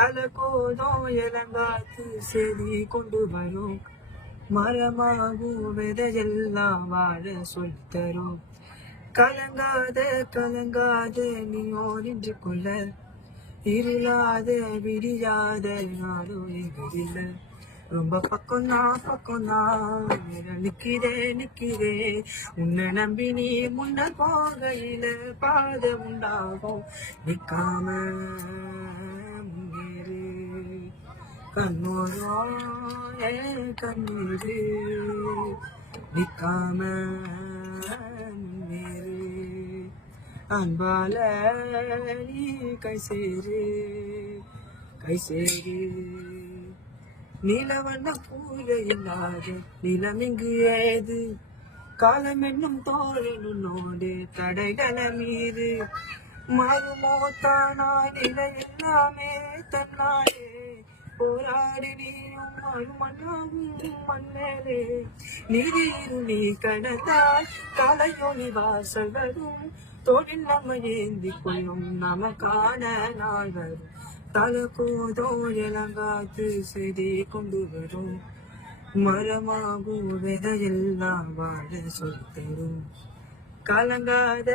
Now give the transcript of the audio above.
தலை கோதம் இளங்காத்து செடி கொண்டு வரும் மரமாகும் விதையெல்லாம் வாழ சொல்லி தரும் கலங்காத கலங்காத நீயோ நின்று கொள்ள இருளாத விடியாத நாடும் எங்கதில்லை ரொம்ப பக்கம் நிக்கிறே உன்னை நம்பி நீ முன்ன போகையில பாத உண்டாகும் நிக்காம முன்னேறு கண்ணோரோ கண்ணீரு நிக்காம முன்னேறு அன்பால நீ கை சேரு நீலவண்ண பூய இல்லாத நிலமிங்கு ஏது காலம் என்னும் தோழனோடு தடைகளை மீது மறுமோ தானாய் நிலை எல்லாமே தன்னாலே போராடி நீயும் மண்ணாகும் மண்ணேலே நீதியில் நீ கடந்தால் கலையொளி வாசல்களும் தொழில் நம்ம ஏந்தி கொள்ளும் நமக்கான நாள் வரும் தலை கோதோ இளங்காத்து செடி கொண்டு வரும் மரமாகும் விதையெல்லாம் வாழ சொல்லி தரும் கலங்காத